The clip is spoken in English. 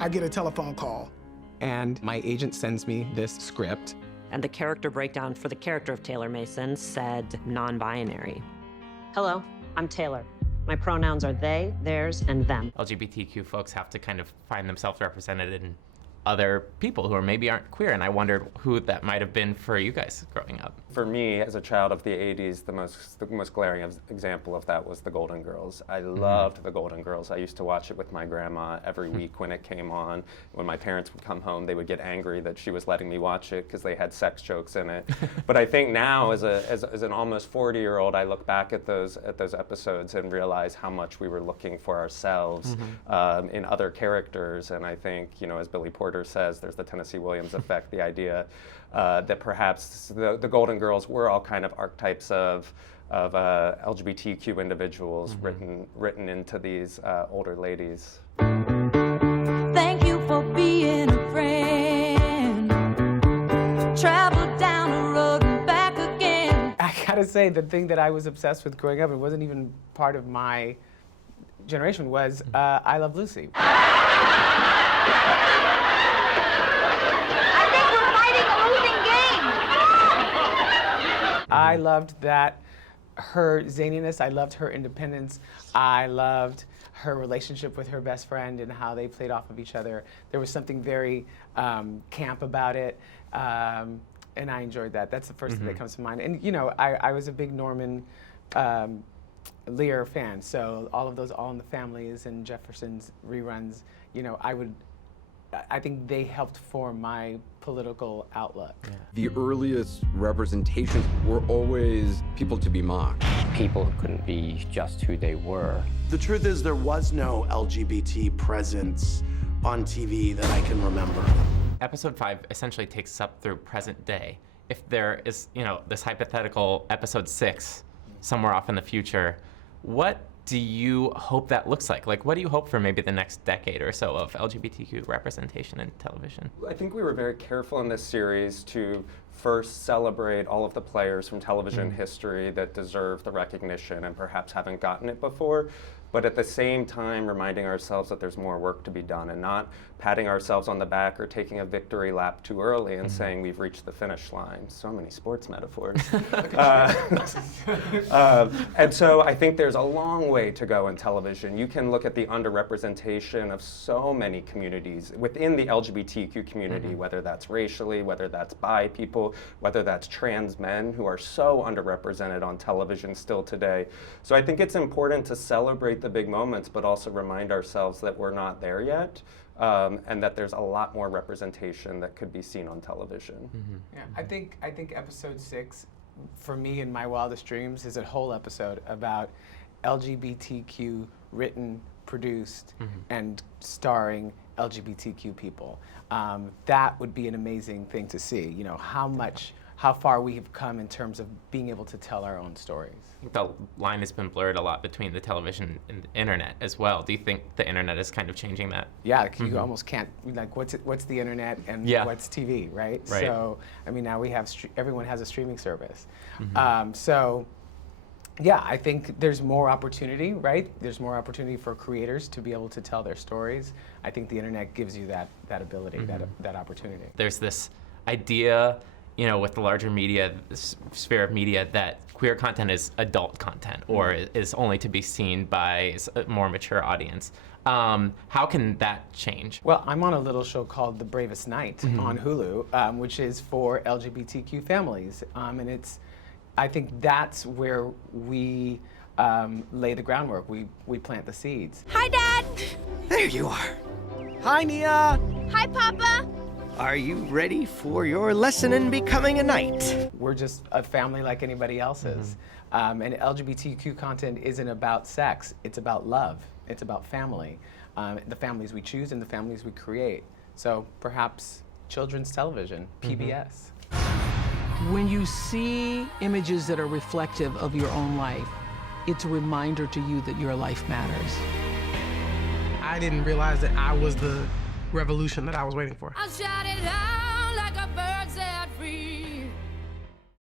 I get a telephone call. And my agent sends me this script. And the character breakdown for the character of Taylor Mason said non-binary. Hello, I'm Taylor. My pronouns are they, theirs, and them. LGBTQ folks have to kind of find themselves represented in other people who maybe aren't queer, and I wondered who that might have been for you guys growing up. For me, as a child of the 80s, the most glaring example of that was the Golden Girls. I loved the Golden Girls. I used to watch it with my grandma every week when it came on. When my parents would come home, they would get angry that she was letting me watch it because they had sex jokes in it. But I think now, as an almost 40-year-old, I look back at those episodes and realize how much we were looking for ourselves in other characters. And I think, you know, as Billy Porter says, there's the Tennessee Williams effect, the idea that perhaps the Golden Girls were all kind of archetypes of LGBTQ individuals written into these older ladies. Thank you for being a friend. Travel down the road and back again. I gotta say, the thing that I was obsessed with growing up, it wasn't even part of my generation, was I Love Lucy. I loved that, her zaniness, I loved her independence, I loved her relationship with her best friend and how they played off of each other. There was something very camp about it, and I enjoyed that. That's the first thing that comes to mind. And you know, I was a big Norman Lear fan, so all of those All in the Families and Jefferson's reruns, you know, I think they helped form my political outlook. Yeah. The earliest representations were always people to be mocked. People who couldn't be just who they were. The truth is there was no LGBT presence on TV that I can remember. Episode 5 essentially takes us up through present day. If there is, you know, this hypothetical episode 6 somewhere off in the future, what do you hope that looks like? Like, what do you hope for maybe the next decade or so of LGBTQ representation in television? I think we were very careful in this series to first celebrate all of the players from television history that deserve the recognition and perhaps haven't gotten it before, but at the same time reminding ourselves that there's more work to be done and not patting ourselves on the back or taking a victory lap too early and saying we've reached the finish line. So many sports metaphors. And so I think there's a long way to go in television. You can look at the underrepresentation of so many communities within the LGBTQ community, whether that's racially, whether that's bi people, whether that's trans men who are so underrepresented on television still today. So I think it's important to celebrate the big moments, but also remind ourselves that we're not there yet. And that there's a lot more representation that could be seen on television. Yeah, I think episode 6, for me in my wildest dreams, is a whole episode about LGBTQ written, produced, and starring LGBTQ people. That would be an amazing thing to see. You know, how far we have come in terms of being able to tell our own stories. The line has been blurred a lot between the television and the internet as well. Do you think the internet is kind of changing that? Yeah, you almost can't, like, what's the internet and what's TV, right? So, I mean, now we have, everyone has a streaming service. So, yeah, I think there's more opportunity, right? There's more opportunity for creators to be able to tell their stories. I think the internet gives you that ability, that opportunity. There's this idea, you know, with the larger media, sphere of media, that queer content is adult content or is only to be seen by a more mature audience. How can that change? Well, I'm on a little show called The Bravest Night on Hulu, which is for LGBTQ families. And I think that's where we lay the groundwork. We plant the seeds. Hi, Dad. There you are. Hi, Nia. Hi, Papa. Are you ready for your lesson in becoming a knight? We're just a family like anybody else is. And LGBTQ content isn't about sex, it's about love, it's about family. The families we choose and the families we create. So perhaps children's television, PBS. When you see images that are reflective of your own life, it's a reminder to you that your life matters. I didn't realize that I was the revolution that I was waiting for. I'll shout it out.